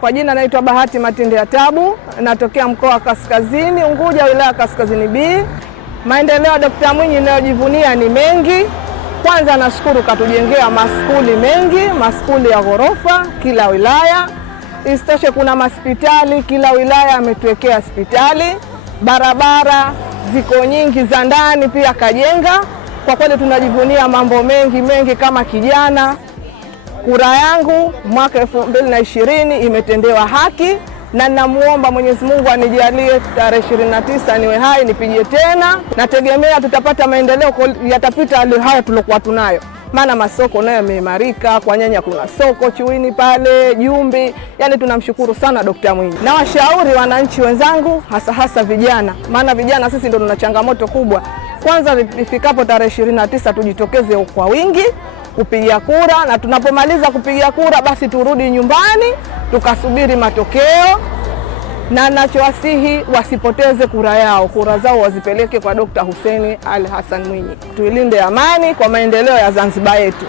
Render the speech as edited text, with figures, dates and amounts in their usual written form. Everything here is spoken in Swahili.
Kwa jina naitwa Bahati Matinde ya Tabu, natokea mkoa wa Kaskazini Unguja, wilaya Kaskazini B. Maendeleo ya Dr. Mwinyi ninayojivunia ni mengi. Kwanza nashukuru katujengea maskuli mengi, maskuli ya ghorofa kila wilaya. Isitoshe kuna hospitali kila wilaya ametuwekea hospitali. Barabara ziko nyingi za ndani pia kajenga. Kwa kweli tunajivunia mambo mengi kama kijana. Kura yangu mwaka 2020 imetendewa haki na ninamuomba Mwenyezi Mungu anijalie tarehe 29 niwe hai nipige tena. Nategemea tutapata maendeleo yatapita haya tulokuwa tunayo. Maana masoko nayo yameimarika, kwa Nyanya kuna soko Chuini pale, Jumbi. Yani tunamshukuru sana Dr. Mwinyi. Na washauri wananchi wenzangu hasa vijana. Maana vijana sisi ndio tuna changamoto kubwa. Kwanza ifikapo tarehe 29 tujitokeze kwa wingi kupiga kura, na tunapomaliza kupiga kura basi turudi nyumbani tukasubiri matokeo. Na nachowasihi wasipoteze kura yao, kura zao wazipeleke kwa Dr. Hussein Ali Hassan Mwinyi. Tuilinde amani kwa maendeleo ya Zanzibar yetu.